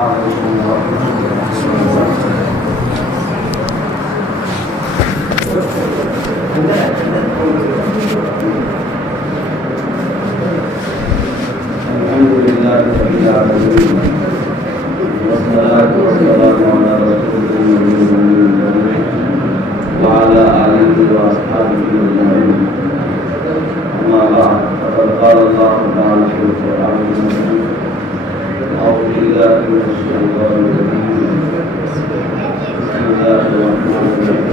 الحمد لله رب العالمين والصلاة والسلام على رسوله النبي وعلى آله وأصحابه أجمعين. أما بعد فقد قال الله تعالى في القرآن المجيد: أعوذ بالله من الشيطان الرجيم. بسم الله الرحمن الرحيم.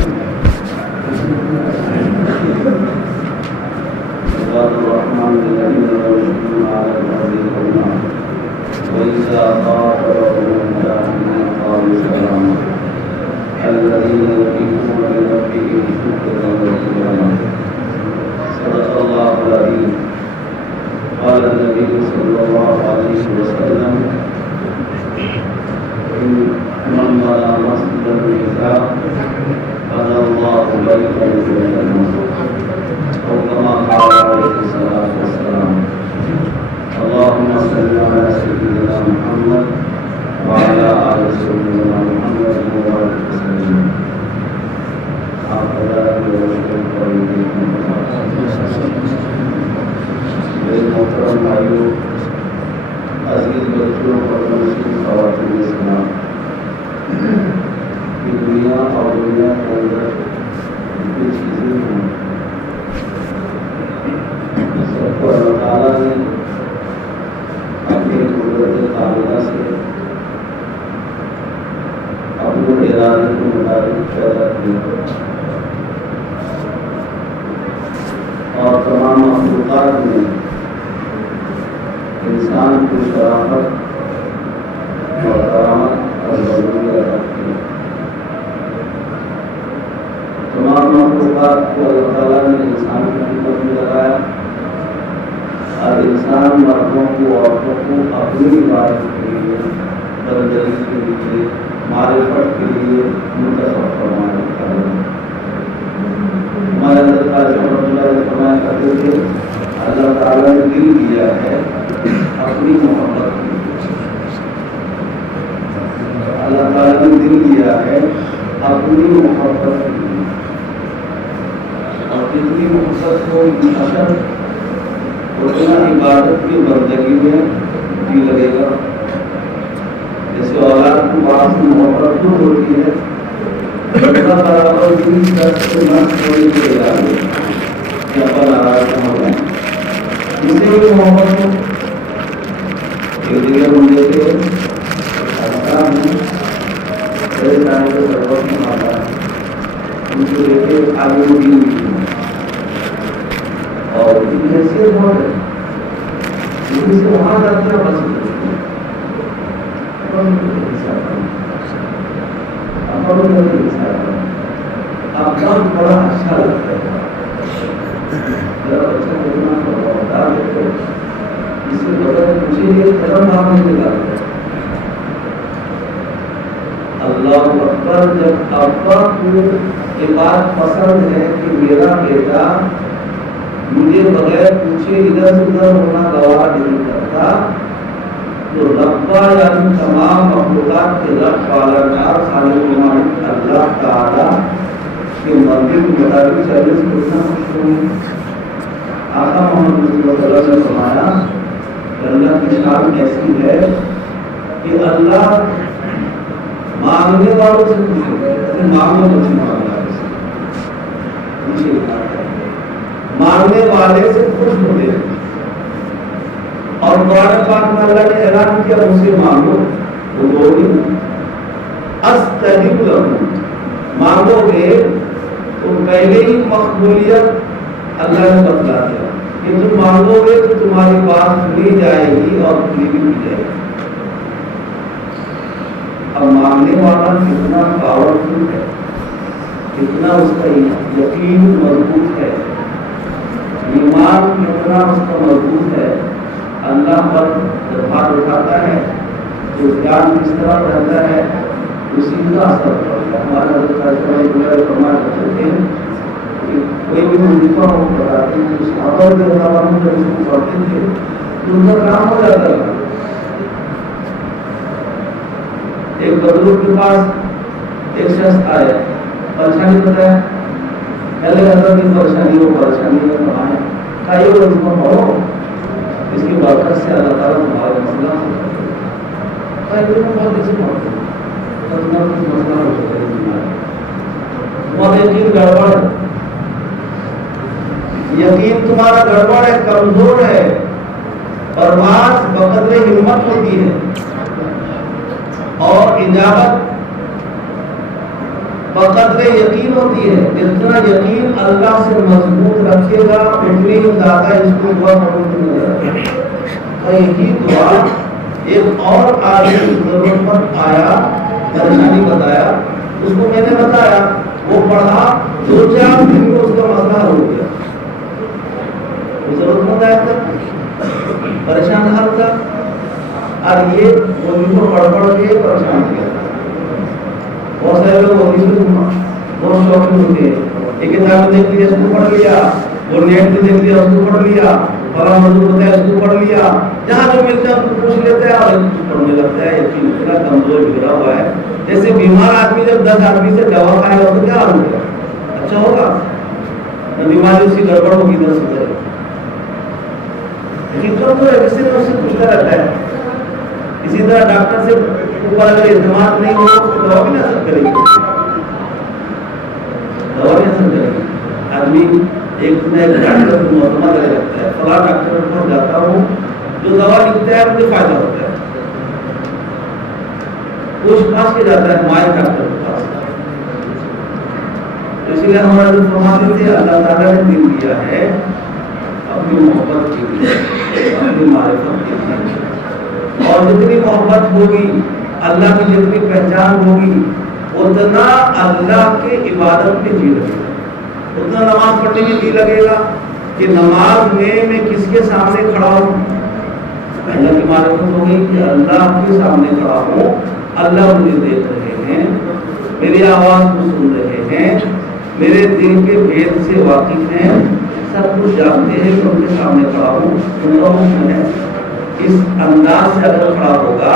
عباد الرحمن الذين يمشون على الأرض هونا وإذا خاطبهم الجاهلون قالوا سلاما الذين يبيتون لربهم سجدا وقياما. صدق الله العظيم. قال النبي صلى الله عليه وسلم: إن من بنى مسجدا لله بنى الله بيتا في الجنة، أو كما قال عليه الصلاة والسلام. اللهم صل على سيدنا محمد وعلى آل سيدنا محمد وبارك وسلم. میرے محترم بھائیوں، عزیز بچوں اور مسلم خواتین اسلام، کہ دنیا اور دنیا کے اندر جتنی چیزیں ہیں سب کو اللہ تعالیٰ نے اپنی قدرت کاملہ سے اپنے ارادے کے مطابق پیدا کیا اور تمام مخلوقات میں انسان کی شرافت اور کرامت اور ضروریت رکھتی ہے. تمام مخلوقات کو اللہ تعالیٰ نے انسان کی خدمت میں لگایا اور انسان مردوں کو عورتوں کو اپنی عبادت کے لیے، بندگی کے لیے، معرفت کے لیے منتخب فرمایا کرتے ہیں. ہمارے حضرت فرمایا کرتے تھے اللہ تعالیٰ نے دل دیا ہے اپنی محبت کے لیے. اللہ تعالیٰ نے دل دیا ہے اپنی محبت کے لیے. اور جتنی محبت کو اثر اتنا عبادت کی بندگی میں جی لگے گا. جیسے اولاد کو بعض محبت تو ہوتی ہے برابر دن تک نہ چھوڑنے کے ارادے کہ اپنا ناراض نہ ہو جائیں. جسے بھی محبت ہو ایک جگہ بندے کے احکام میں بڑے سارے کو سربت میں آتا ہے ان کو لے کے آگے وہ دین بھی اور ان کی حیثیت بہت ہے. لیکن سے وہاں جاتے ہیں بس آپ بہت بڑا اچھا لگتا ہے. بتا دیتے اس کے بغیر مجھے یہ قدم آپ نہیں نکالتے. اللہ اکبر. جب ابا کو یہ بات پسند ہے کہ میرا بیٹا مجھے بغیر پوچھے ادھر سے ادھر ہونا گوارا نہیں کرتا تو ربا یعنی تمام مخلوقات کے رب والا نار خالق مالک اللہ تعالیٰ کے مرضی کے مطابق چلنے سے کتنا خوش ہوں. آقا محمد صلی اللہ علیہ وسلم نے فرمایا کہ اللہ کی شان ایسی ہے کہ اللہ مانگنے والوں سے خوش ہوتے ہیں. مانگنے کچھ مانگنا مانگنے والے سے خوش ہوتے ہیں. اور قرآن پاک میں اللہ نے اعلان کیا مجھ سے مانگو تو بولی استجب لکم. مانگو گے تو پہلے ہی مقبولیت اللہ نے بتلا دیا کہ تم مانگو گے تو تمہاری بات سنی جائے گی اور پوری بھی جائے گی. اب مانگنے والا کتنا پاورفل ہے، کتنا اس کا یقین مضبوط ہے، ایمان کتنا اس کا مضبوط ہے. اللہ پر جب ہاتھ اٹھاتا ہے تو دھیان کس طرح رہتا ہے اسی کا اثر پڑتا ہے. ہمارے حضرت فرمایا کرتے تھے کہ کوئی بھی وظیفہ ہو بتاتے ہیں اس خبر کے علاوہ ہم جب اس کو پڑھتے تھے تو ان کا کام ہو جاتا ہے. ایک بزرگ کے پاس ایک شخص آیا، پریشانی بتایا، پہلے حضرت کی پریشانی ہو، پریشانی ہے بتائیں، کھائیے وہ تم پڑھو، اس کی برکت سے اللہ تعالیٰ تمہارا مسئلہ ہو کھائیے وہ بہت ایسے پڑھتے ہیں تمہارا کچھ مسئلہ ہو سکتا ہے، تمہارا یقین گڑبڑ ہے، یقین تمہارا گڑبڑ ہے، کمزور ہے، پرواز بقدر ہمت ہوتی ہے اور اجابت بقدر یقین ہوتی ہے. جتنا یقین اللہ سے مضبوط رکھے گا اتنی زیادہ اس کو دعا قبول نظر آئے گا. یہی دعا ایک اور آدمی ضرورت مند آیا، پریشانی بتایا، اس کو میں نے بتایا، وہ پڑھا، 2-4 دن میں اس کا مسئلہ ہو گیا. ضرورت مند آیا تھا، پریشان حال تھا، اور یہ وظیفہ پڑھ پڑھ کے پریشان کیا. بہت سارے لوگ وظیفے بہت شوقین ہوتے ہیں، ایک کتاب دیکھ لیا اس کو پڑھ لیا، وہ نیٹ پہ دیکھ لیا اس کو پڑھ لیا، فلاں موضوع ہوتا ہے اس کو پڑھ لیا، جہاں جو ملتا ہے اس کو پوچھ لیتا ہے اور پڑھنے لگتا ہے. یقین اتنا کمزور بگڑا ہوا ہے، جیسے بیمار آدمی جب 10 آدمی سے دوا کھائے گا تو کیا حال ہوگا؟ اچھا ہوگا؟ بیماری اس کی گڑبڑ ہوگی، درس ہو جائے گا. لیکن کمزور ہے، کسی نے اس سے پوچھتا رہتا ہے. اسی طرح ڈاکٹر سے اوپر اگر اعتماد نہیں ہو تو دوا بھی نہ اثر کرے گی، دوا بھی اثر کرے گی. آدمی ایک ڈاکٹر کو معتمد رہ لگتا ہے، فلاں ڈاکٹر کے پاس جاتا ہوں، جو دوا لکھتا ہے مجھے فائدہ ہوتا ہے، پوچھ پاچھ کے جاتا ہے ہمارے ڈاکٹر کے پاس. اسی لیے ہمارا جو فرماتے تھے اللہ تعالیٰ نے دل دیا ہے اپنی محبت کے لیے، اپنی معرفت کے لیے، اور جتنی محبت ہوگی، اللہ کی جتنی پہچان ہوگی، اتنا اللہ کے عبادت میں جی لگے گا، اتنا نماز پڑھنے میں جی لگے گا کہ نماز میں کس کے سامنے کھڑا ہوں. اللہ کی معرفت ہوگی کہ اللہ کے سامنے کھڑا ہوں، اللہ مجھے دیکھ رہے ہیں، میری آواز کو سن رہے ہیں، میرے دل کے بھید سے واقف ہیں، سب کچھ جانتے ہیں کہ ان کے سامنے کھڑا ہوں، ان کا حکم ہے. اس انداز سے اگر کھڑا ہوگا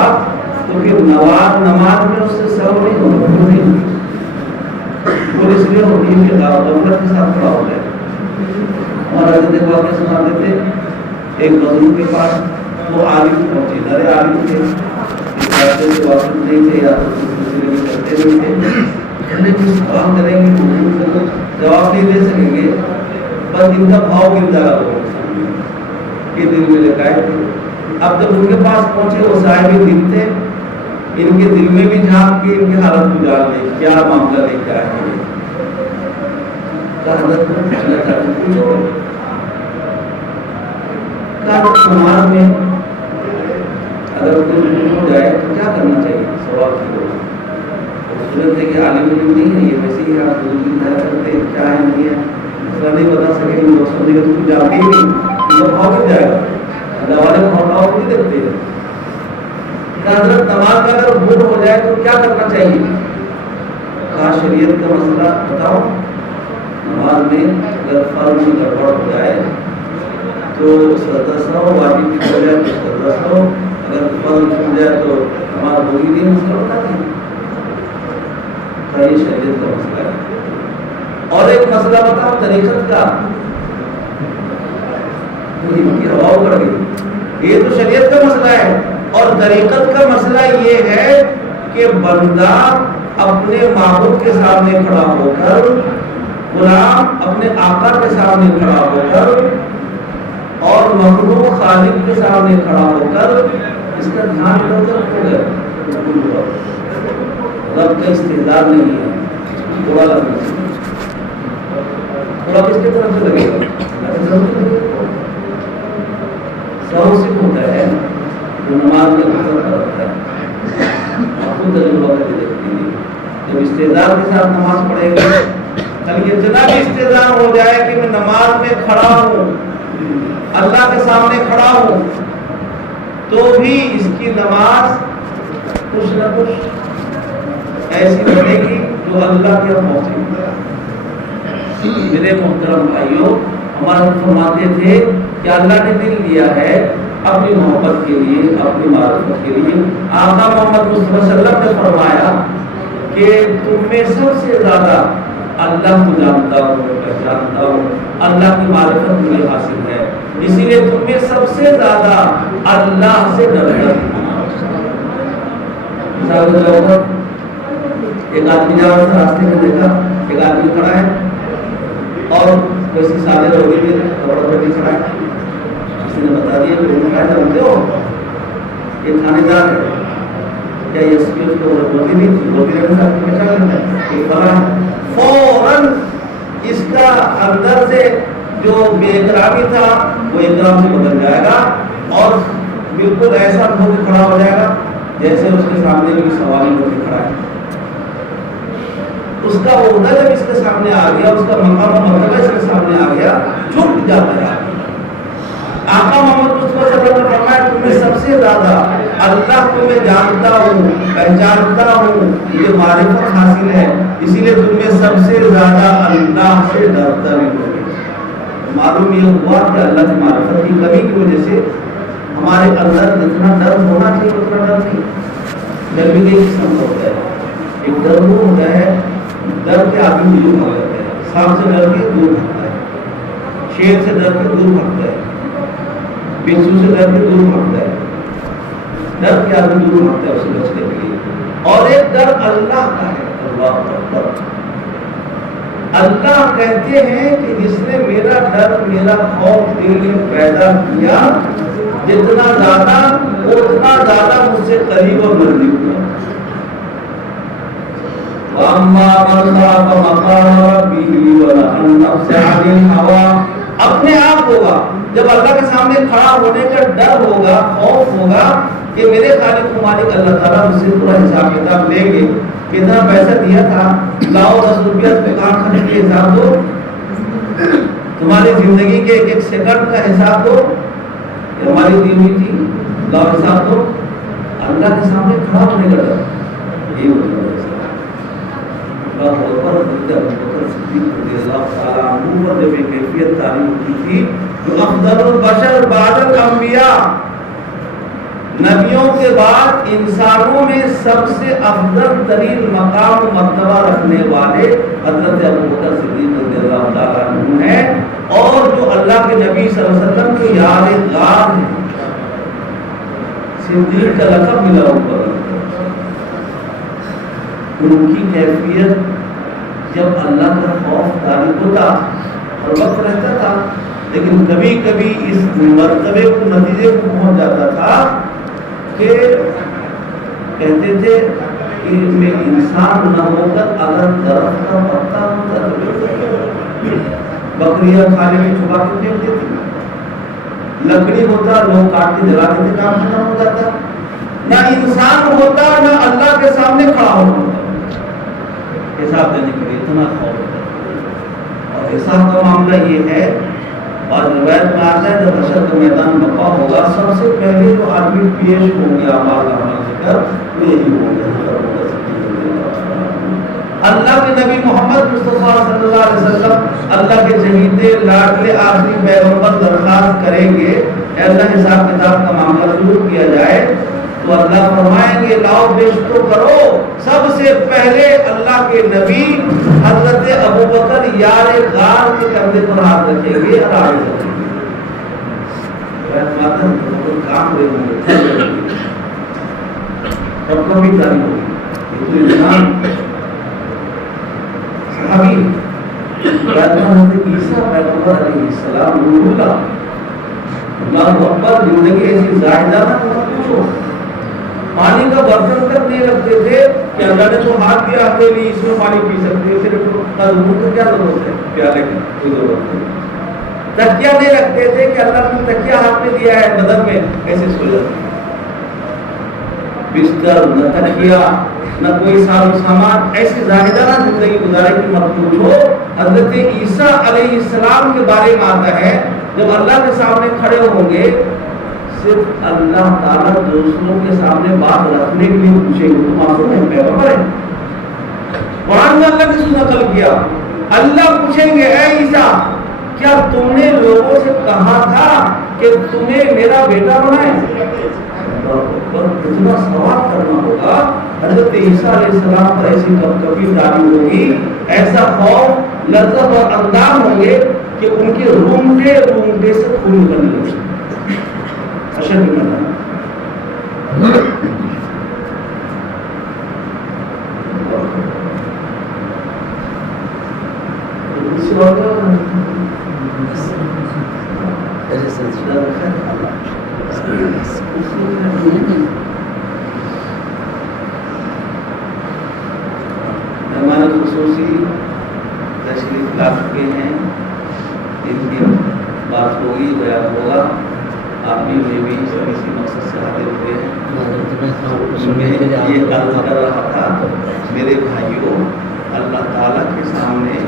تو پھر نماز میں اس سے سب نہیں ہوگا، وہ اس لیے ہوتی ہے کہ دولت کے ساتھ کھڑا ہو جائے. اور حضرت واقعہ سناتے تھے، ایک بزرگ کے پاس وہ عالم پہنچے، نئے عالم تھے، اس راستے سے واقف نہیں تھے یا سلسلے میں کرتے نہیں تھے. کس کام کریں گے جواب نہیں دے سکیں گے، بس ان کا بھاؤ گر جا رہا کہ دل میں لگائے تھے. اب جب ان کے پاس پہنچے وہ صاحب دل تھے، ان کے دل میں بھی جھانک کے ان کی حالت کو جان لے کیا معاملہ لے کے آئے ہیں. سماج میں اگر کوئی ہو جائے تو کیا کرنا چاہیے؟ سوال صورت ہے کہ عالم علم نہیں ہے، یہ ویسے ہی آپ کرتے ہیں، کیا ہے نہیں ہے مسئلہ نہیں بتا سکے، لوگ سمجھے گا تو کچھ جانتے ہی نہیں، تو بھاؤ گر جائے گا. اللہ والے بھاؤ نہیں دیکھتے ہیں. حضرت نماز میں اگر بھول ہو جائے تو کیا کرنا چاہیے؟ کہا شریعت کا مسئلہ بتاؤ. نماز میں اگر فرض میں گڑبڑ ہو جائے تو سجدہ سہو، واجب کی ہو جائے تو سجدہ سہو، اگر فرض ہو جائے تو نماز ہوگی نہیں. مسئلہ بتا دیں، یہ شریعت کا مسئلہ ہے. اور ایک مسئلہ بتاؤ طریقت کا، ہوا اکڑ گئی. یہ تو شریعت کا مسئلہ ہے. اور طریقت کا مسئلہ یہ ہے کہ بندہ اپنے معبود کے سامنے کھڑا ہو کر، غلام اپنے آقا کے سامنے کھڑا ہو کر، اور مخلوق خالق کے سامنے کھڑا ہو کر اس کا دھیان ادھر طرف ہو گیا. رب کا استعداد نہیں ہے، تھوڑا لگنا چاہیے، تھوڑا کس کی طرف سے لگے گا؟ سب سے ہوتا ہے جو نماز میں حضرت کرتا ہے، خود تجربہ کر کے دیکھتے ہیں. جب استعداد کے ساتھ نماز پڑھے گا، بلکہ اتنا بھی استعداد ہو جائے کہ میں نماز میں کھڑا ہوں، اللہ کے سامنے کھڑا ہوں، تو بھی اس کی نماز کچھ نہ کچھ ایسی بنے گی جو اللہ کے پہنچے گی. میرے محترم بھائیوں، ہمارے فرماتے تھے کہ اللہ نے دل دیا ہے اپنی محبت کے لیے، اپنی معرفت کے لیے آقا محمد مصطفیٰ صلی اللہ علیہ وسلم نے فرمایا کہ تم میں سب سے زیادہ اللہ کو جانتا ہوں، پہچانتا ہوں، اللہ کی معرفت مجھے حاصل ہے، اسی لیے تم میں سب سے زیادہ اللہ سے ڈرتا ہوں۔ ایک آدمی جا رہا تھا، راستے میں دیکھا ایک آدمی کھڑا ہے اور ویسے سادے لوگ بھی کپڑوں پر نہیں کھڑا ہے، کسی نے بتا دیا کہ کہا جانتے ہو یہ تھانے دار ہے کیا، یہ ایس پی اس کو وزیر نہیں تھی، وزیر کے ساتھ پہچان لیتا ہے یہ کھڑا ہے، فوراً اس کا اندر سے جو بے احترامی تھا وہ احترام سے بدل جائے گا اور بالکل ایسا ہو کے کھڑا ہو جائے گا جیسے اس کے سامنے بھی سواری ہو کے کھڑا ہے۔ اس کا وہ ہوتا ہے جب اس کے سامنے آ گیا، اس کا مقام و مرتبہ اس کے سامنے آ گیا، جھک جاتا ہے۔ آقا محمد مصطفیٰ صلی اللہ علیہ وسلم نے فرمایا تمہیں سب سے زیادہ اللہ کو میں جانتا ہوں، پہچانتا ہوں، یہ معرفت حاصل ہے، اسی لیے تمہیں سب سے زیادہ اللہ سے ڈرتا بھی ہو۔ معلوم یہ ہوا کہ اللہ کی معرفت کی کمی کی وجہ سے ہمارے اندر جتنا ڈر ہونا چاہیے اتنا ڈر نہیں۔ ڈر بھی ایک قسم کا ہوتا ہے، ایک ڈر وہ ہوتا ہے ڈر کے آدمی دور ہو جاتا ہے، سانپ سے ڈر کے دور بھگتا ہے، شیر سے ڈر کے دور بھگتا ہے، بچھو سے ڈر کے دور بھگتا ہے، ڈر کے آدمی دور بھگتا ہے اسے بچنے کے لیے۔ اور ایک ڈر اللہ کا ہے، اللہ اکبر۔ اللہ کہتے ہیں کہ جس نے میرا ڈر، میرا خوف دل میں پیدا کیا، جتنا زیادہ اتنا زیادہ مجھ سے قریب اور نزدیک ہوا۔ وَأَمَّا مَنْ خَافَ مَقَامَ رَبِّهِ وَنَهَى النَّفْسَ عَنِ الْهَوَىٰ، اپنے آپ ہوگا جب اللہ کے سامنے کھڑا ہونے کا ڈر ہوگا، خوف ہوگا کہ میرے خالق و مالک اللہ تعالیٰ مجھ سے پورا حساب کتاب لیں گے، کتنا پیسہ دیا تھا، لاؤ 10 روپیہ پہ کام کرنے کے حساب دو، تمہاری زندگی کے ایک ایک سیکنڈ کا حساب دو، ہماری دی ہوئی تھی، لاؤ حساب دو۔ اللہ کے سامنے کھڑا ہونے کا ڈر، یہ ہوتا ہے۔ جب ایک کیفیت تعلیم کی تھی جو افضل البشر بعد الانبیاء، نبیوں کے بعد انسانوں میں سب سے افضل ترین مقام و مرتبہ رکھنے والے حضرت ابوبکر صدیق رضی اللہ تعالیٰ عنہ ہیں، اور جو اللہ کے نبی صلی اللہ علیہ وسلم کے یار غار ہیں، صدیق کا لقب ملا اوپر۔ ان کی کیفیت جب اللہ کا خوف طالب ہوتا اور وقت رہتا تھا، لیکن کبھی کبھی اس مرتبے کو نتیجے کو پہنچ جاتا تھا کہ کہتے تھے کہ میں انسان نہ ہو کر اگر درخت کا پتا ہوتا تو بکریاں کھانے میں چھپا کے پھینک دیتی، لکڑی ہوتا لوگ کاٹ کے جلا دیتے، کام ختم ہو جاتا، نہ انسان ہوتا نہ اللہ کے سامنے کھڑا ہوتا، حساب دینے کے لیے اتنا خوف ہوتا ہے۔ اور حساب کا معاملہ یہ ہے، اور روایت میں آتا ہے جب حشر کا میدان بپا ہوگا، سب سے پہلے جو آدمی پیش ہو گیا یہی ہو گیا اللہ کے نبی محمد مصطفیٰ صلی اللہ علیہ وسلم، اللہ کے شہیدے لاڈلے آخری پیغمبر درخواست کریں گے اے اللہ حساب کتاب کا معاملہ شروع کیا جائے، تو اللہ فرمائیں گے لاؤ پیش تو کرو۔ سب سے پہلے اللہ کے نبی حضرت ابوبکر یار غار کے کندھے پر ہاتھ رکھیں گے اور آگے رکھیں گے، کام دے ہوں گے، سب کو بھی تعلیم ہوگی۔ صحابی حضرت عیسیٰ پیغمبر علیہ السلام روح اللہ اکبر، زندگی ایسی زاہدہ نہ پوچھو، پانی کا برتن تک نہیں رکھتے تھے کہ اللہ نے تو ہاتھ دیا آپ کے لیے اس میں پانی پی سکتے ہو، صرف کا کیا ضرورت ہے، پیالے کی کوئی ضرورت نہیں۔ تکیہ نہیں رکھتے تھے کہ اللہ نے تکیہ ہاتھ میں دیا ہے بدن میں کیسے سو جاتے، بستر نہ تکیہ نہ کوئی ساز و سامان، ایسی زاہدانہ زندگی گزارے کی مت پوچھو۔ حضرت عیسیٰ علیہ السلام کے بارے میں آتا ہے جب اللہ کے سامنے کھڑے ہوں گے، صرف اللہ تعالیٰ دوسروں کے سامنے بات رکھنے کے لیے پوچھیں گے، تم معصوم ہیں، پیغمبر ہیں، قرآن میں اللہ نے نقل کیا، اللہ پوچھیں گے اے عیسیٰ کیا تم نے لوگوں سے کہا تھا کہ تمہیں میرا بیٹا بنائے. اتنا سوال کرنا ہوگا. حضرت عیسیٰ علیہ السلام پر ایسی کبھی تعلیم ہوگی, ایسا خوف لذت اور اندام ہوں گے کہ ان کے رونگٹے سے خون نکلنے لگے. حشر میں میدان مہمان خصوصی تشریف لا چکے ہیں. ان کی بات ہوگی, بیان ہوگا. آپ بھی بھی اسی مقصد سے حاضر ہوئے ہیں. میں یہ عرض کر رہا تھا میرے بھائیوں, اللہ تعالیٰ کے سامنے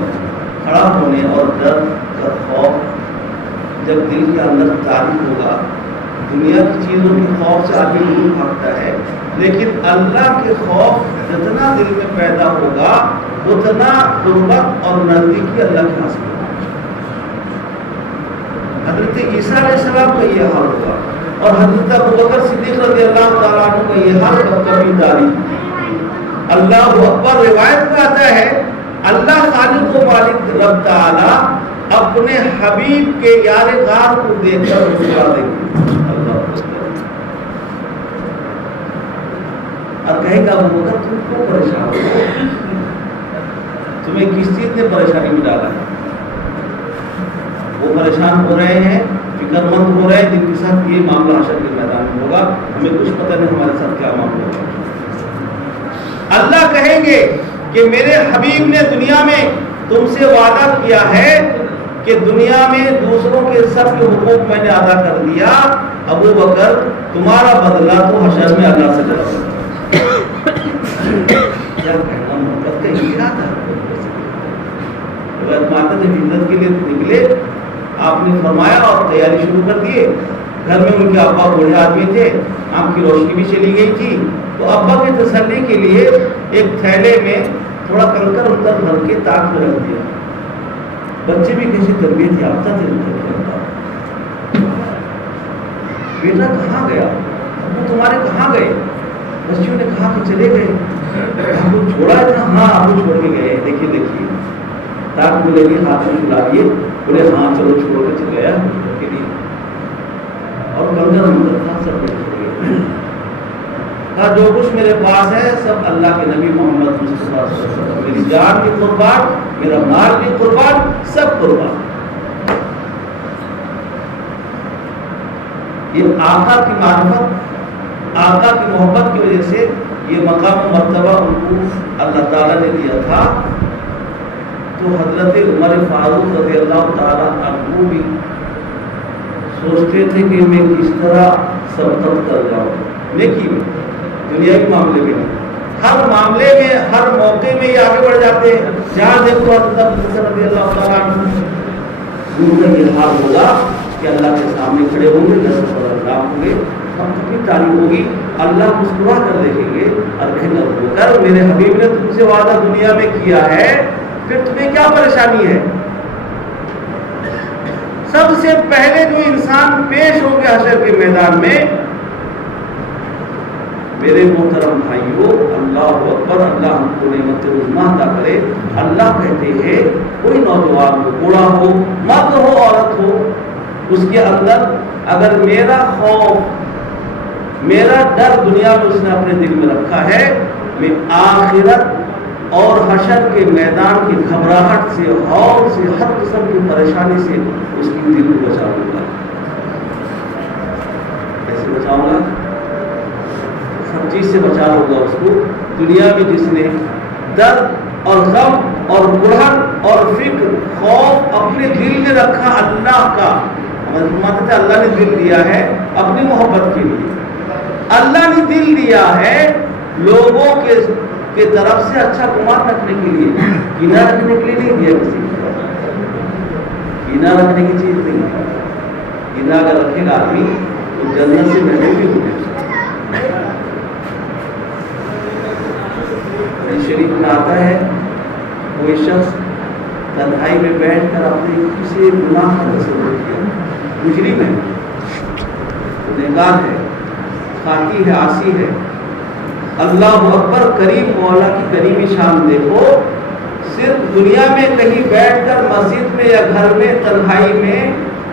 کھڑا ہونے اور ڈر اور خوف جب دل کے اندر طاری ہوگا. دنیا کی چیزوں کے خوف سے آدمی دور بھاگتا ہے, لیکن اللہ کے خوف جتنا دل میں پیدا ہوگا اتنا قربت اور نزدیکی اللہ کے حاصل ہوگا. حضرت عیسیٰ علیہ السلام کا یہ حال ہوگا, اور حضرت ابوبکر صدیق رضی اللہ تعالیٰ عنہ کا یہ حال کبھی جاری. اللہ اکبر. روایت میں آتا ہے اللہ خالق و مالک رب تعالیٰ اپنے حبیب کے یار غار کو دیکھ کر مسکرا دیں گے. اور کہے گا ابوبکر تم کیوں پریشان ہو, تمہیں کس چیز نے پریشانی میں ڈالا ہے؟ وہ پریشان ہو رہے ہیں, فکر مند ہو رہے ہیں, جن کے ساتھ یہ معاملہ حشر کے میدان میں ہوگا. ہمیں کچھ پتہ نہیں ہمارے ساتھ کیا معاملہ ہوگا. اللہ کہیں گے کہ میرے حبیب نے دنیا میں تم سے وعدہ کیا ہے کہ دنیا میں دوسروں کے سب کے حقوق میں نے ادا کر دیا. ابو بکر تمہارا بدلہ تو حشر میں اللہ سے کرا. کیا کہنا محبت کا ارادہ تھا. ماتا جب عزت کے لیے نکلے آپ نے فرمایا اور تیاری شروع کر دیے. گھر میں ان کے ابا بوڑھے آدمی تھے, آنکھ کی روشنی بھی چلی گئی تھی, تو ابا کی تسلی کے لیے ایک تھیلے میں تھوڑا کنکر اندر بھر کے تاک میں رکھ دیا. بچے بھی کسی تربیت یافتہ تھے. بیٹا کہاں گیا, وہ تمہارے کہاں گئے؟ بچیوں نے کہا کہ چلے گئے. آپ کو چھوڑا ہے نا؟ ہاں آپ کو چھوڑ کے گئے. دیکھیے تاک ملے گی, ہاتھ میں چھڑا دیے. بولے ہاں چلو چھوڑ کے چل گیا کے لیے. اور کنکر اندر تھا, سب چھوڑ گئے. کہا جو کچھ میرے پاس ہے سب اللہ کے نبی محمد مصطفیٰ صلی اللہ علیہ وسلم, میری جان بھی قربان, میرا مال بھی قربان, سب قربان. یہ آقا کی معرفت, آقا کی محبت کی وجہ سے یہ مقام و مرتبہ ان کو اللہ تعالیٰ نے دیا تھا. تو حضرت عمر فاروق رضی اللہ تعالیٰ عنہ بھی سوچتے تھے کہ میں کس طرح سبقت کر جاؤں نیکی میں, دنیاوی معاملے میں نہیں. ہر معاملے میں, ہر موقع میں یہ آگے بڑھ جاتے ہیں. جہاں دیکھو حضرت رضی اللہ تعالیٰ عنہ ان کا یہ حال ہوگا کہ اللہ کے سامنے کھڑے ہوں گے, نظر پر اللہ ہوں گے, ہم کتنی تعلیم ہوگی. اللہ مسکرا کر دیکھیں گے اور کہیں گے کر میرے حبیب نے تم سے وعدہ دنیا میں کیا ہے, پھر تمہیں کیا پریشانی ہے؟ سب سے پہلے جو انسان پیش ہو گیا حشر کے میدان میں, میرے محترم بھائیوں, اللہ اکبر, اللہ ہم کو نعمت عظمیٰ عطا کرے. اللہ کہتے ہیں کوئی نوجوان ہو, بوڑھا ہو, مرد ہو, عورت ہو, اس کے اندر اگر میرا خوف, میرا ڈر دنیا میں اس نے اپنے دل میں رکھا ہے, میں آخرت اور حشر کے میدان کی گھبراہٹ سے, ہول سے, ہر قسم کی پریشانی سے اس کی دل کو بچاؤں گا. کیسے بچاؤں گا؟ سب چیز سے بچا ہوگا اس کو. دنیا میں جس نے درد اور غم اور گڑھن اور فکر, خوف اپنے دل میں رکھا اللہ کا, اللہ نے دل دیا ہے اپنی محبت کے لیے, اللہ نے دل دیا ہے لوگوں کے طرف سے اچھا گمان رکھنے کے لیے, کینہ رکھنے کے لیے نہیں دیا. کسی کینہ رکھنے کی چیز نہیں ہے. کینہ اگر رکھے گا آدمی تو جنت سے محروم بھی ہوگی. شریف میں آتا ہے کوئی شخص تنہائی میں بیٹھ کر اپنے کسی گناہ کا تصور کیا, مجرم ہے, گنہگار ہے، خاطی ہے، عاصی ہے۔ اللہ اکبر، کریم مولا کی کریمی شان دیکھو، صرف دنیا میں کہیں بیٹھ کر مسجد میں یا گھر میں تنہائی میں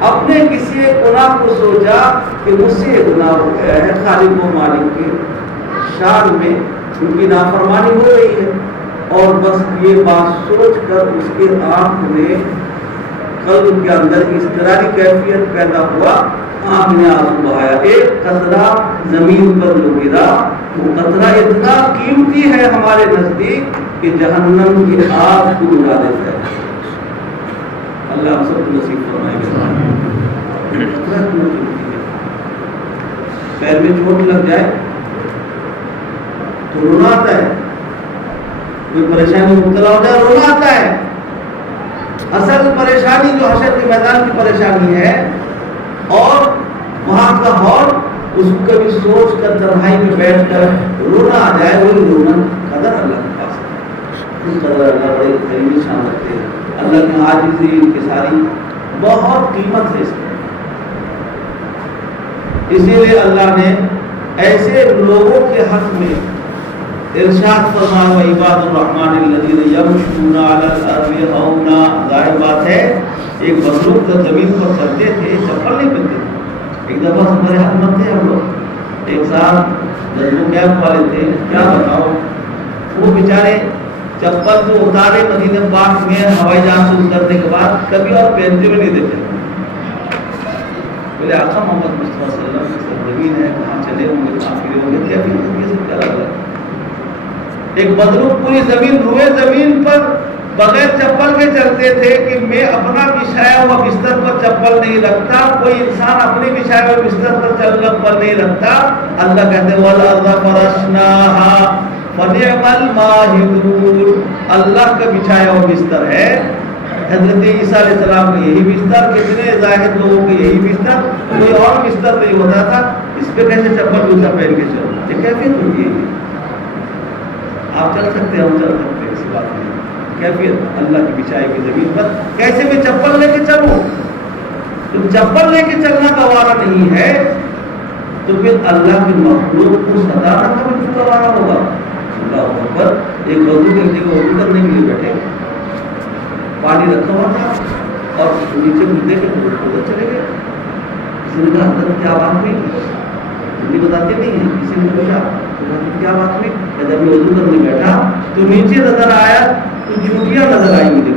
اپنے کسی گناہ کو سوچا کہ مجھ سے یہ گناہ ہو گیا ہے، خالق و مالک کی شان میں ان کی نافرمانی ہو رہی ہے، اور بس یہ بات سوچ کر اس کے آنکھ میں قلب کے اندر اس طرح کی کیفیت پیدا ہوا، آنکھ نے آنسو بہایا، ایک قطرہ زمین پر جو گرا وہ قطرہ اتنا قیمتی ہے ہمارے نزدیک کہ جہنم کی آگ کو بجھا دیتا ہے۔ اللہ ہم سب کو نصیب فرمائے۔ پیر میں چوٹ لگ جائے تو رونا آتا ہے، کوئی پریشانی مبتلا ہو جائے رونا آتا ہے۔ اصل پریشانی جو حشر کے میدان کی پریشانی ہے اور وہاں کا ہال، اس کو کبھی سوچ کر تنہائی میں بیٹھ کر رونا آ جائے، وہی رونا قدر اللہ کے پاس ہے۔ اس قدر اللہ بڑے کریمی شان رکھتے ہیں، اللہ کی عاجزی انکساری بہت قیمت ہے اس میں۔ اسی لیے اللہ نے ایسے لوگوں کے حق میں ارشاد فرمایا وعباد الرحمن الذین یمشون علی الارض ہونا۔ ظاہر بات ہے ایک مخلوق جو زمین پر چلتے تھے چپل نہیں پہنتے تھے۔ ایک دفعہ ہمارے حکمت تھے ہم لوگ، ایک ساتھ جذبوں کیمپ والے تھے، کیا بتاؤ وہ بیچارے چپل کو اتارے مدینہ پاک میں ہوائی جہاز سے اترنے کے بعد کبھی اور پہنتے ہوئے نہیں دیتے۔ بولے آقا محمد مصطفیٰ صلی اللہ علیہ وسلم زمین ہے، کہاں چلے ہوں گے، کہاں پھرے ہوں گے، کیا بھی یہ سب کیا لگا۔ ایک بدروق پوری زمین روئے زمین پر بغیر چپل کے چلتے تھے کہ میں اپنا بچھایا ہوا بستر پر چپل نہیں رکھتا، کوئی انسان اپنے بچھایا ہوئے بستر پر چپل نہیں رکھتا۔ اللہ کہتے ہیں وَالْأَرْضَ فَرَشْنَاهَا فَنِعْمَ الْمَاهِدُونَ، اللہ کا بچھایا ہوا بستر ہے۔ حضرت عیسیٰ علیہ السلام کا یہی بستر، کتنے زاہد لوگوں کے یہی بستر، کوئی اور بستر نہیں ہوتا تھا، اس پہ کیسے چپل جوتا پہن کے چلو، یہ کیفیت ہوتی ہے۔ آپ چل سکتے ہیں، ہم چل سکتے ہیں، اس بات میں کیفیت اللہ کی بچھائی کی زمین پر کیسے میں چپل لے کے چلوں؟ تو چپل لے کے چلنا گوارا نہیں ہے تو پھر اللہ کی مخلوق کو ستانا کا بھی گوارا ہوگا۔ اللہ اکبر، ایک وضو کے جگہ وضو کرنے کے لیے بیٹھے، پانی رکھا ہوا تھا اور نیچے مردے کے ادھر چلے گئے۔ کسی نے کہا حضرت کیا بات ہوئی؟ ہم بتاتے نہیں ہیں، کسی نے پوچھا کیا بات ہوئی؟ جب میں وضو کرنے بیٹھا تو نیچے نظر آیا تو چوٹیاں نظر آئی مجھے۔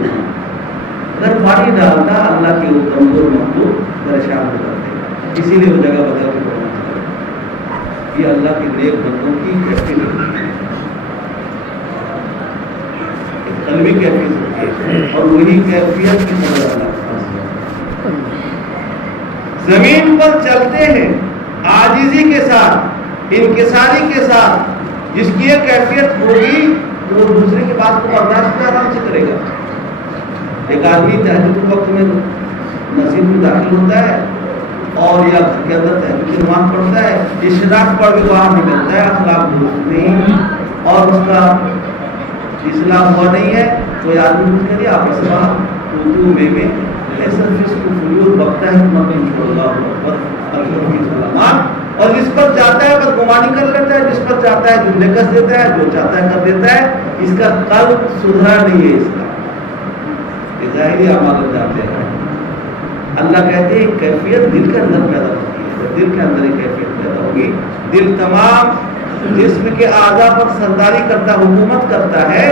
اگر پانی ڈالتا اللہ کے وہ کمزور مخلوق پریشان ہو جاتے، اسی لیے وہ جگہ بدل کے پڑنا چاہیے۔ یہ اللہ کے نیک بندوں کی کیفیت ہے، قلبی کیفیت ہوتی ہے، اور وہی کیفیت کی نظر اللہ کے پاس ہے۔ زمین پر چلتے ہیں عاجزی کے ساتھ، انکساری کے ساتھ، جس کی یہ کیفیت ہوگی تو وہ دوسرے کی بات کو برداشت میں آرام سے کرے گا۔ ایک آدمی تہجد کے وقت میں مسجد میں داخل ہوتا ہے اور یا گھر کے اندر تہجد کی نماز پڑھتا ہے، اشراق پڑھ کے باہر نکلتا ہے، اخلاق درست نہیں اور اس کا اسلام ہوا نہیں ہے، کوئی آدمی پوچھ کر آپ سے اردو میں ایسا فسق و فجور بکتا ہے اور جس پر جاتا ہے بدگمانی کر لیتا ہے، جس پر چاہتا ہے جملے کس دیتا ہے، جو چاہتا ہے کر دیتا ہے، اس کا قلب سدھرا نہیں ہے، اس کا ظاہری اعمال جاتے ہیں۔ اللہ کہتے ہیں کیفیت دل کے اندر پیدا ہوتی ہے، دل کے اندر ایک کیفیت پیدا ہوگی، دل تمام جسم کے اعضاء پر سرداری کرتا، حکومت کرتا ہے،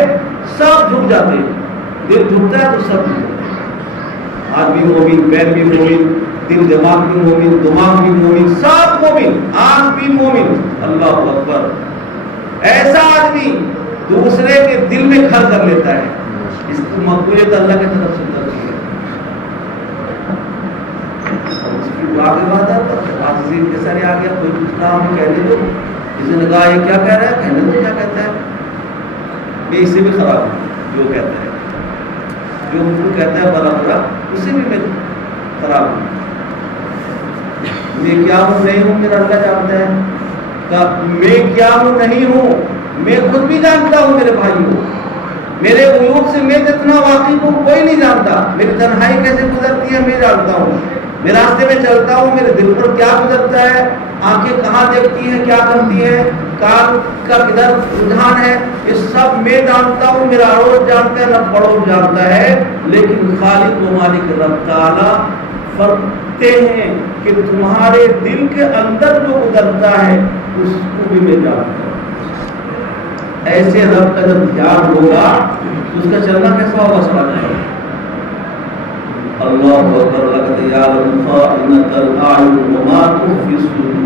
سب جھک جاتے ہیں، دل جھکتا ہے تو سب جھکتا ہے، ہاتھ بھی مومن، پیر بھی مومن، دل دماغ بھی مومن، دماغ بھی مومن، سب مومن، آنکھ بھی مومن۔ اللہ اکبر، ایسا آدمی دوسرے کے دل میں گھر کر لیتا ہے، اس کی مقبولیت اللہ کی طرف سے ہوتی ہے، اور اس کی آگے بات ہے کے سارے آ گیا، کوئی کچھ کہا ہمیں کہنے دو، کسی نے کہا یہ کیا کہہ رہا ہے، کہنے دو کیا کہتا ہے، میں اس سے بھی خراب ہوں، جو کہتا ہے، جو مجھ کو کہتا ہے بڑا بڑا، اس سے بھی میں خراب ہوں، میں کیا ہوں نہیں ہوں میرا اللہ جانتا ہے، میں کیا ہوں نہیں ہوں میں خود بھی جانتا ہوں، میرے بھائیوں، میرے عیوب سے میں جتنا واقف ہوں کوئی نہیں جانتا، میری تنہائی کیسے گزرتی ہے میں جانتا ہوں، میں راستے میں چلتا ہوں، میرے دل پر کیا گزرتا ہے، آنکھیں کہاں دیکھتی ہیں، کیا کرتی ہیں، کان کا کدھر رجحان ہے، یہ سب میں جانتا ہوں، میرا اڑوس جانتا ہے، نہ پڑوس جانتا ہے، لیکن خالق و مالک رب تعالیٰ فرماتے ہیں کہ تمہارے دل کے اندر جو گزرتا ہے اس کو بھی میں جانتا ہوں۔ ایسے رب کا جب دھیان ہوگا تو اس کا چلنا کیسا ہوگا؟ سمجھ اللہ اکبر، لقد یعلم خائنۃ الاعین وما تخفی الصدور۔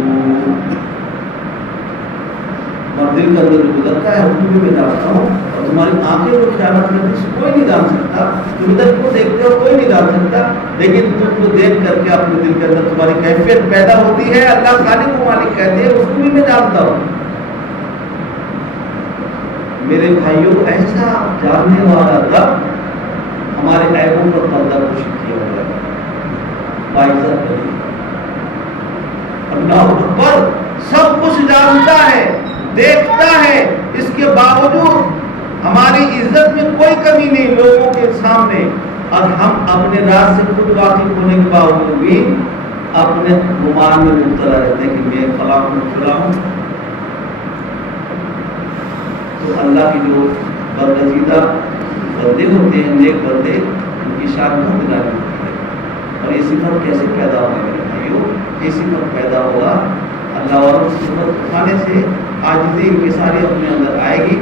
اور دل کا اندر جو گزرتا ہے اس کو بھی میں جانتا ہوں، اور تمہاری آنکھیں جو خیالات کرتی ہیں کوئی نہیں جان سکتا، تم ادھر کو دیکھتے ہو کوئی نہیں جان سکتا، لیکن تم کو دیکھ کر کے اپنے دل کے اندر تمہاری کیفیت پیدا ہوتی ہے، اللہ خالق و مالک کہتے ہیں، اس کو بھی میں جانتا ہوں۔ میرے بھائیوں، ایسا جاننے والا رب ہمارے عیبوں پر پردہ پوشی کیا ہوا ہے، باعزت ہے، اللہ اکبر، سب کچھ جانتا ہے، دیکھتا ہے، اس کے باوجود ہماری عزت میں کوئی کمی نہیں لوگوں کے سامنے، اور ہم اپنے راز سے خود واقف ہونے کے باوجود بھی اپنے گمان میں مبتلا رہتے ہیں کہ میں فلاں ہوں۔ تو اللہ کی جو برگزیدہ بندے ہوتے ہیں، نیک بندے، ان کی شان بہت نرالی ہوتی ہے۔ اور یہ صفت کیسے پیدا ہوگا میرے بھائیوں؟ یہ صفت پیدا ہوگا اللہ والوں کی صفت اٹھانے سے، عاجزی ان کی ساری اپنے اندر آئے گی۔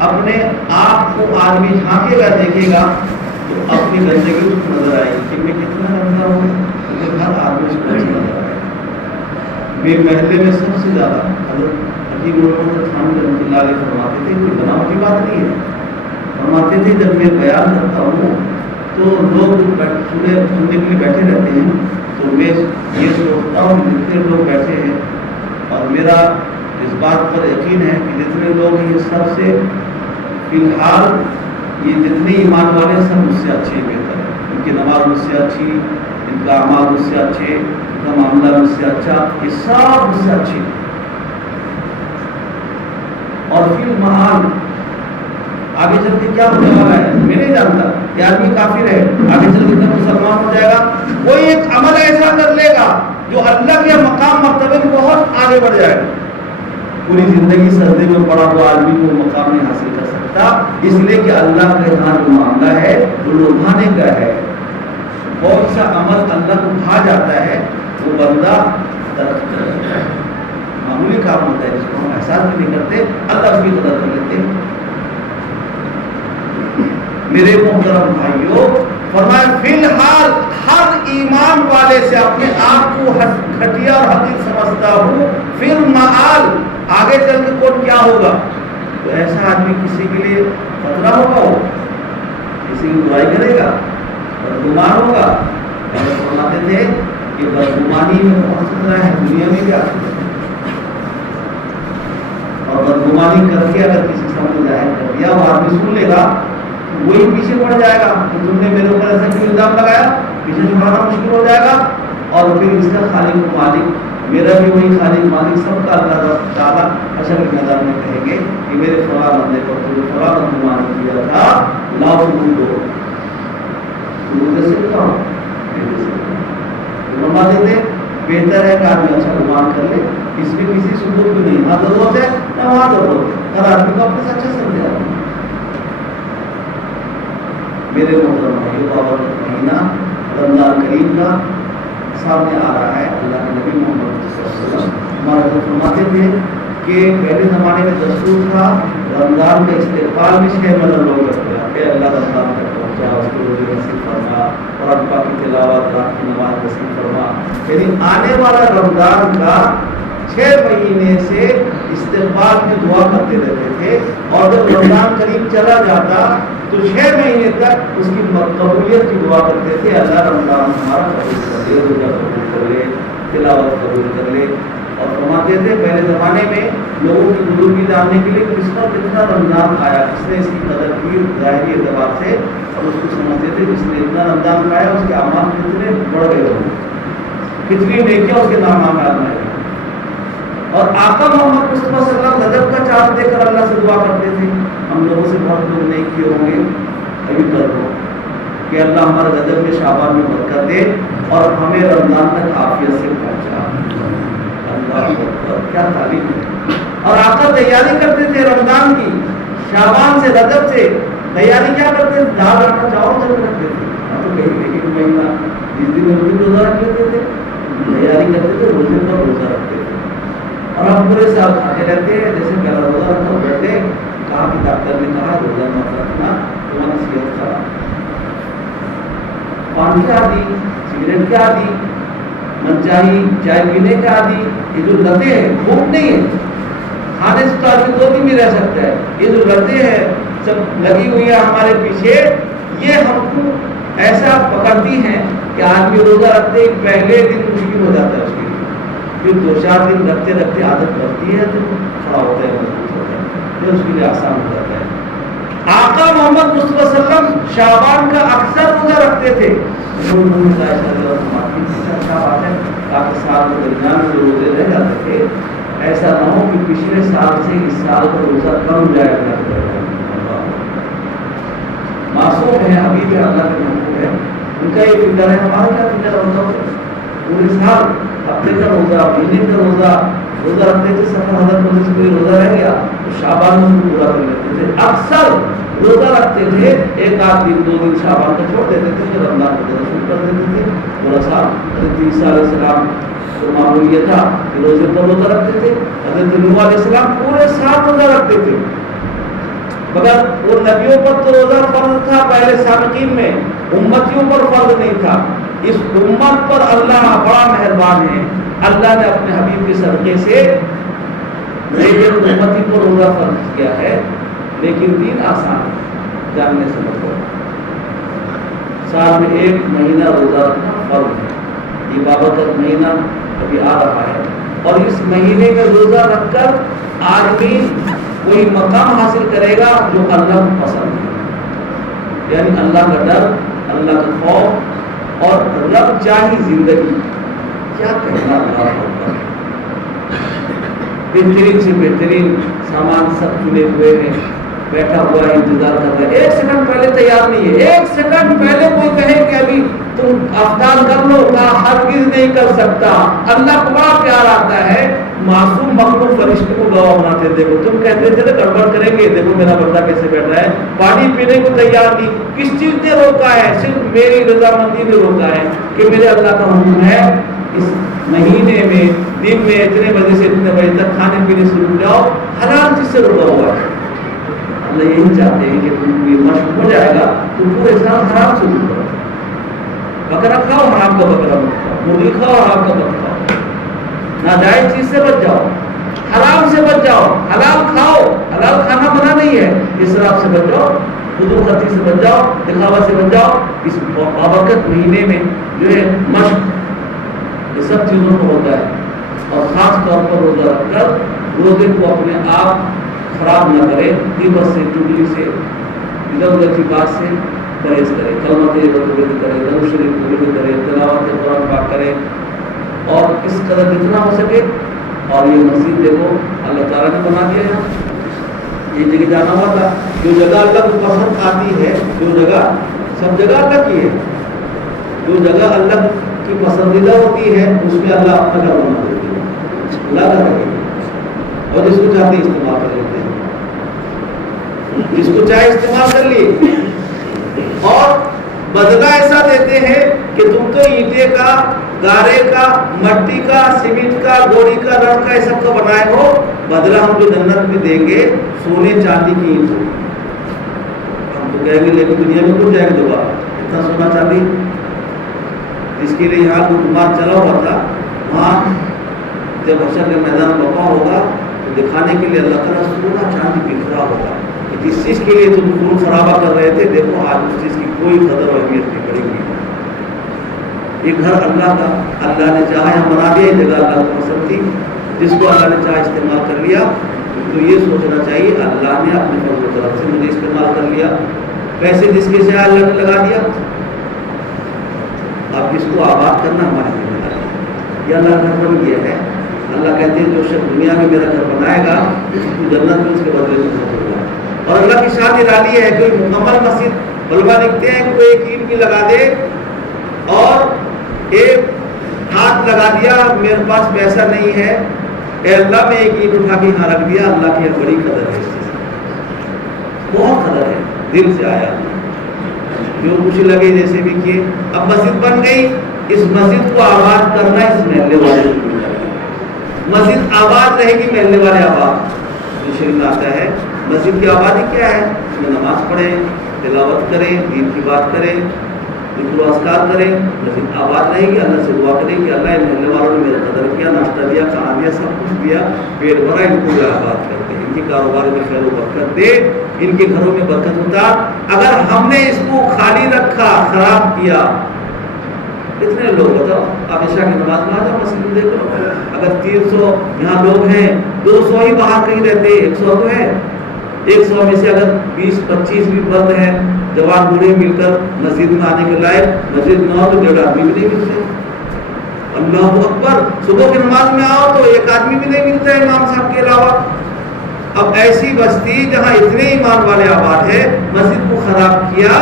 اپنے آپ کو آدمی جھانکے گا، دیکھے گا تو اپنی گندگی اس کو نظر آئے گی کہ میں کتنا گندا ہوں، لیکن ہر آدمی اس کو اچھا نظر آئے گا۔ میرے محلے میں سب سے زیادہ حضرت حکیم محمد خان رحمۃ اللہ علیہ فرماتے تھے، کوئی بناوٹی بات نہیں ہے، فرماتے تھے جب میں بیان کرتا ہوں تو لوگ سننے کے لیے بیٹھے رہتے ہیں، تو میں یہ سوچتا ہوں کہ جتنے لوگ بیٹھے ہیں، اور میرا اس بات پر یقین ہے کہ جتنے لوگ ہیں یہ سب سے فی الحال یہ جتنے ایمان والے سب مجھ سے اچھے بہتر ہیں، ان کی نماز مجھ سے اچھی، ان کا اعمال مجھ سے اچھے، ان کا معاملہ مجھ سے اچھا، یہ سب مجھ سے اچھے۔ اور پھر محال آگے چل کے کیا ہونے والا ہے میں نہیں جانتا، یہ آدمی کافر ہے، آگے چل کے مسلمان ہو جائے گا، کوئی ایک عمل ایسا کر لے گا جو اللہ کے مقام مرتبے میں بہت آگے بڑھ جائے گا۔ پوری زندگی سجدے میں پڑا ہوا آدمی کو مقام نہیں حاصل کر سکتا، اس لیے کہ اللہ کے یہاں جو معاملہ ہے وہ لبھانے کا ہے۔ کون سا عمل اللہ کو بھا جاتا ہے وہ بندہ ترک کر دیتا ہے، معمولی کام ہوتا ہے جس کو ہم احساس بھی نہیں کرتے، اللہ اس کی قدر کر لیتے ہیں۔ میرے محترم بھائیوں، فرمایا فی الحال ہر ایمان والے سے اپنے آپ کو گھٹیا اور حقیر سمجھتا ہوں، پھر معال آگے چل کے کون کیا ہوگا؟ تو ایسا آدمی کسی کے لیے خطرہ ہوگا، وہ کسی کی برائی کرے گا، بدگمان ہوگا۔ فرماتے تھے کہ بدگمانی میں بہت خطرہ ہے، دنیا میں کیا اور بدگمانی کر کے اگر کسی سامنے ظاہر کر دیا وہ آدمی سن لے گا، وہی پیچھے پڑ جائے گا کہ تم نے میرے اوپر ایسا کیوں الزام لگایا، پیچھے چھڑانا مشکل ہو جائے گا، اور پھر اس کا خالق و مالک، میرا بھی وہی خالق مالک سب کا اللہ تعالیٰ حشر کے میدان میں کہیں گے کہ میرے فلاں بندے پر تو فلاں بدگمانی کیا تھا، لاؤ ثبوت دو، ثبوت دے سکتا ہوں، نہیں دے سکتا۔ فرماتے تھے بہتر ہے کہ آدمی اچھا گمان کر لے، اس میں کسی ثبوت بھی نہیں، نہ ضرورت ہے نہ وہاں ضرورت ہے، ہر آدمی کو اپنے سے اچھا سمجھا۔ میرے محترم بھائیوں، اور مہینہ رمضان کریم کا سامنے آ رہا ہے، اللہ کے نبی محمد صلی اللہ علیہ وسلم ہمارے کو فرماتے تھے کہ پہلے زمانے میں دستور تھا رمضان کے استقبال میں 6 مدد لوگ رکھتے ہیں، اے اللہ رمضان تک پہنچا، اس کو روزے نصیب فرما، قرآن پاک کی تلاوت، رات کی نماز نصیب فرما۔ یعنی آنے والا رمضان کا 6 مہینے سے استقبال کی دعا کرتے رہتے تھے، اور جب رمضان قریب چلا جاتا تو 6 مہینے تک اس کی قبولیت کی دعا کرتے تھے، اللہ رمضان ہمارا قبول کر لے، روزہ قبول کر لے، تلاوت قبول کر لے۔ اور فرماتے تھے پہلے زمانے میں لوگوں کی بزرگی جاننے کے لیے کتنا رمضان آیا، کس نے اس کی قدر کی ظاہری اعتبار سے، اور اس کو سمجھتے تھے جس نے اتنا رمضان کھایا اس کے اعمال کتنے بڑھ گئے ہوں، کتنی نیکیاں اس کے نام آمال میں۔ اور آقا محمد مصطفیٰ صلی اللہ علیہ وسلم رجب کا چاند دے کر اللہ سے دعا کرتے تھے، ہم لوگوں سے بہت لوگ نہیں کیے ہوں گے، ابھی کر دو، کہ اللہ ہمارے رجب میں شعبان میں برکت دے اور ہمیں رمضان تک عافیت سے پہنچا. اللہ اکبر، کیا تعلیم ہے. اور آقا تیاری کرتے تھے رمضان کی، شعبان سے رجب سے تیاری کیا کرتے تھے؟ دال آٹا چاول تک رکھتے تھے. تو ایک مہینہ جس دن روزہ رکھ لیتے تھے، تیاری کرتے تھے، روزے پر روزہ رکھتے تھے. اور ہم پورے سال کھاتے رہتے ہیں. جیسے پہلا روزہ رکھو بیٹھے، کہا کہ ڈاکٹر نے کہا روزہ مت رکھنا، تمہاری صحت خراب. پانی کے عادی، سگریٹ کے عادی، منچاہی چائے پینے کے عادی، یہ جو لتیں ہیں بھوک نہیں ہے، کھانے سے تو آدمی 2 دن بھی رہ سکتا ہے. یہ جو لتیں ہیں سب لگی ہوئی ہیں ہمارے پیچھے، یہ ہم کو ایسا پکڑتی ہیں کہ آدمی روزہ رکھتے ہی پہلے دن مشکل ہو جاتا ہے اس کے لیے. پھر 2-4 دن رکھتے رکھتے عادت بڑھتی ہے تو کھڑا ہوتا ہے، مضبوط ہوتا ہے، پھر اس کے لیے آسان ہو جاتا ہے. آقا محمد مصطفیٰ صلی اللہ علیہ وسلم شعبان کا اکثر روزہ رکھتے تھے. اچھا بات ہے، تاکہ سال کے درمیان جو روزے رہ جاتے تھے ایسا نہ ہو کہ پچھلے سال سے اس سال کا روزہ کم جائے. معصوم ہے، حبیب ہے، اللہ کے محبوب ہے، ان کا یہ فکر ہے. ہمارا کیا فکر ہوتا ہے؟ پورے سال ہفتے کا روزہ، مہینے کا روزہ رکھتے تھے. سفر حضرت روزے سے کوئی روزہ رہ گیا تو شعبان میں پورا کر لیتے تھے. اکثر روزہ رکھتے تھے، 1 دن 2 دن شعبان کا چھوڑ دیتے تھے، پھر رمضان کو شروع کر دیتے تھے. پورا سال حضرت عیسیٰ علیہ السلام تو معمول یہ تھا کہ روزے پر روزہ رکھتے تھے. حضرت نوح علیہ السلام پورے سال روزہ رکھتے تھے، مگر وہ نبیوں پر تو روزہ فرض تھا پہلے سابقین میں، امتیوں پر فرض نہیں تھا. اس امت پر اللہ بڑا مہربان ہے. اللہ نے اپنے حبیب کے صدقے سے لیکن امتی کو روزہ فرض کیا ہے، لیکن دین آسان ہے، جاننے سے مطلب سال میں 1 مہینہ روزہ رکھنا فرض ہے. یہ بابرکت مہینہ ابھی آ رہا ہے، اور اس مہینے میں روزہ رکھ کر آدمی کوئی مقام حاصل کرے گا جو اللہ کو پسند ہے. یعنی اللہ کا ڈر، اللہ کا خوف اور رب چاہی زندگی. کیا کہنا اللہ ہوگا. بہترین سے بہترین سامان سب چنے ہوئے ہیں، بیٹھا ہوا ہے، انتظار کر رہا ہے. 1 سیکنڈ پہلے تیار نہیں ہے. 1 سیکنڈ پہلے کوئی کہے کہ ابھی تم افطار کر لو، ہرگز نہیں کر سکتا. اللہ کو بڑا پیار آتا ہے. معصوم مخلوق فرشتے کو گواہ بناتے. دیکھو تم کہتے تھے نا گڑبڑ کریں گے، دیکھو میرا بندہ کیسے بیٹھ رہا ہے، پانی پینے کو تیار نہیں. کس چیز نے روکا ہے؟ صرف میری رضامندی نے روکا ہے کہ میرے اللہ کا حکم ہے اس مہینے میں دن میں اتنے بجے سے اتنے بجے تک کھانے پینے سے رک جاؤ. حلال چیز سے رکا ہوا ہے. اللہ یہی چاہتے ہیں کہ تم یہ مشق ہو جائے گا تو پورے سال حرام سے رک کرو. بکرا کھاؤ، حرام کا بکرا مت کھاؤ. مرغی کھاؤ، حرام کا مت کھاؤ. ناجائز چیز سے بچ جاؤ، حرام سے بچ جاؤ. حلال کھاؤ، حلال کھانا منع نہیں ہے. اسراف سے بچ جاؤ، فضول خرچی سے بچ جاؤ، دکھاوا سے بچ جاؤ. اس بابرکت مہینے میں جو ہے مشق یہ سب چیزوں کو ہوتا ہے. اور خاص طور پر روزہ رکھ کر روزے کو اپنے آپ خراب نہ کرے. غیبت سے، چغلی سے، ادھر ادھر کی بات سے پرہیز کرے. کلمہ طیبہ کرے، درود شریف کرے، تلاوت قرآن پاک کرے، اور اس قدر جتنا ہو سکے. اور یہ مسجد دیکھو اللہ تعالیٰ نے بنا دیا ہے. یہ جگہ جانا ہوا تھا، جو جگہ اللہ کو پسند آتی ہے، جو جگہ سب جگہ اللہ کی ہے، جو جگہ اللہ کی پسندیدہ ہوتی ہے اس میں اللہ اپنا گھر بنا دیتے ہیں. اللہ کا رہے اور جس کو چاہتے استعمال کر لیتے ہیں، جس کو چاہے استعمال کر لیے. اور بدلہ ایسا دیتے ہیں کہ تم تو اینٹے کا، گارے کا، مٹی کا، سیمنٹ کا، گوڑی کا، رڑ کا، یہ سب کا بنائے ہو. بدلہ ہم جو جنت میں دیں گے سونے چاندی کی اینٹ ہوگی. ہم تو کہیں گے لیکن دنیا میں کچھ جائے گا دوبارہ اتنا سونا چاندی. اس کے لیے یہاں گفتمان چلا ہوا تھا. وہاں جب حشر کے میدان بپا ہوگا تو دکھانے کے لیے اللہ تعالیٰ سونا چاندی بکھرا ہوگا. جس چیز کے لیے تم خون خرابہ کر رہے تھے، دیکھو آج اس چیز کی کوئی قدر و اہمیت نہیں پڑے گی. یہ گھر اللہ کا، اللہ نے چاہا یہاں بنا دیا. یہ جگہ اللہ کو پسند تھی، جس کو اللہ نے چاہا استعمال کر لیا. تو یہ سوچنا چاہیے اللہ نے اپنے فضل و کرم سے مجھے استعمال کر لیا. پیسے جس کے سے اللہ نے لگا دیا. اب اس کو آباد کرنا ہماری ذمہ داری ہے. یہ اللہ کا گھر بن گیا ہے. اللہ کہتے ہیں جو شخص دنیا میں میرا گھر بنائے گا اس کو جنت میں اس کے بدلے میں ہوگا. اور اللہ کی شان نرالی ہے کہ مکمل مسجد علماء لکھتے ہیں کہ کوئی ایک اینٹ بھی لگا دے اور ایک ہاتھ لگا دیا میرے پاس پیسہ نہیں ہے، اے اللہ میں ایک اینٹ اٹھا کے یہاں رکھ دیا، اللہ کی بڑی قدر ہے، بہت قدر ہے، دل سے آیا، جو کچھ لگے جیسے بھی کیے۔ اب مسجد بن گئی، اس مسجد کو آباد کرنا اس محلے والے کی، مسجد آباد رہے گی، محلے والے آباد۔ شریف میں آتا ہے مسجد کی آبادی کیا ہے؟ اس میں نماز پڑھیں، تلاوت کریں، دین کی بات کریں، ذکر و اذکار کریں، مسجد آباد رہے گی۔ اللہ سے دعا کریں کہ اللہ ان محلے والوں نے میرا قدر کیا، ناشتہ دیا، کھانا دیا، سب کچھ دیا، پیٹ بھرا، ان کو آباد کر دے، ان کے کاروبار میں خیر و برکت دے، ان کے گھروں میں برکت ہوتا۔ اگر ہم نے اس کو خالی رکھا، خراب کیا، کتنے لوگ بتاؤ، آپ عشاء کی نماز میں آ جاؤ مسجد میں دیکھ لو، اگر 300 یہاں لوگ ہیں، 200 ہی باہر کہیں رہتے، 100 تو ہے، 100 میں سے اگر 20-25 بھی بند ہیں، جوان بوڑھے مل کر مسجد میں آنے کے لائق، مسجد نہ ہو تو 1.5 آدمی بھی نہیں ملتے۔ اللہ اکبر، صبح کی نماز میں آؤ تو 1 آدمی بھی نہیں ملتا امام صاحب کے علاوہ۔ اب ایسی بستی جہاں اتنے ایمان والے آباد ہے، مسجد کو خراب کیا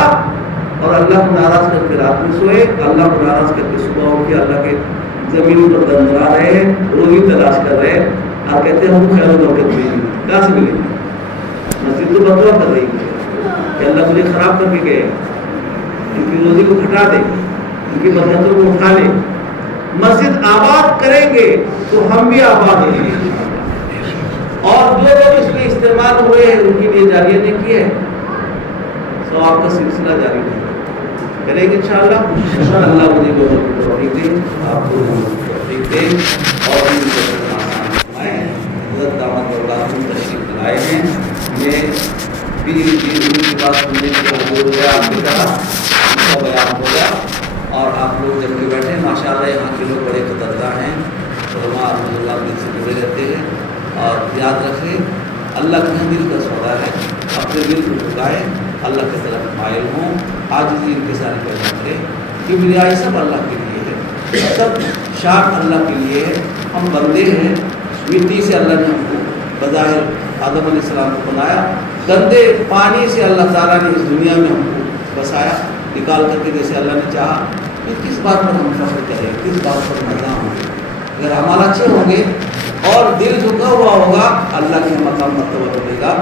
اور اللہ کو ناراض کر کے رات میں سوئے، اللہ کو ناراض کر کے صبح اٹھ کے اللہ کے زمین پر دندرا رہے ہیں، روزی تلاش کر رہے ہیں، اور کہتے ہیں ہم کو خیر و برکت ملے گی، کہاں سے ملے گی؟ مسجد تو بدعا کر رہی ہے کہ اللہ مجھے خراب کر کے گئے، ان کی روزی کو گھٹا دے، ان کی برکتوں کو اٹھا لے۔ مسجد آباد کریں گے تو ہم بھی آباد رہیں گے، اور جو لوگ اس میں استعمال ہوئے ہیں ان کے لیے جاریہ نے کی ہے، ثواب کا سلسلہ جاری ہے، کریں گے انشاءاللہ۔ اللہ مجھے بہت توفیق دے، آپ کو توفیق دے، اور ان کو آسان فرمائے۔ حضرت دامت برکاتہم تشریف لائے ہیں، میں بھی ان کی بات سننے کے حضور ہے، آپ کی طرح ان کا بیان ہوگا، اور آپ لوگ جب کے بیٹھے ماشاءاللہ یہاں کے لوگ بڑے قدرداں ہیں، علماء رحمۃ اللہ دل سے جڑے رہتے ہیں، اور یاد رکھیں اللہ کے دل کا سودا ہے، اپنے دل کو جھکائیں، اللہ کی طرف مائل ہوں، عاجزی ان کے ساتھ پیدا کریں، کبریائی سب اللہ کے لیے ہے، سب شان اللہ کے لیے ہے، ہم بندے ہیں، مٹی سے اللہ نے ہم کو بظاہر آدم علیہ السلام کو بنایا، گندے پانی سے اللہ تعالیٰ نے اس دنیا میں ہم کو بسایا، نکال کر کے جیسے اللہ نے چاہا۔ کہ کس بات پر ہم فخر کریں، کس بات پر مزہ ہوں گے؟ اگر ہمارا اچھے ہوں گے اور دل جھکا ہوا ہوگا، اللہ کے مقام مرتبہ ملے گا،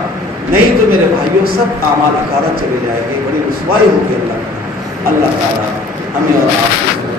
نہیں تو میرے بھائیوں سب اعمال اکارت چلے جائیں گے، بڑی رسوائی ہوگی اللہ تعالیٰ ہمیں اور آپ کو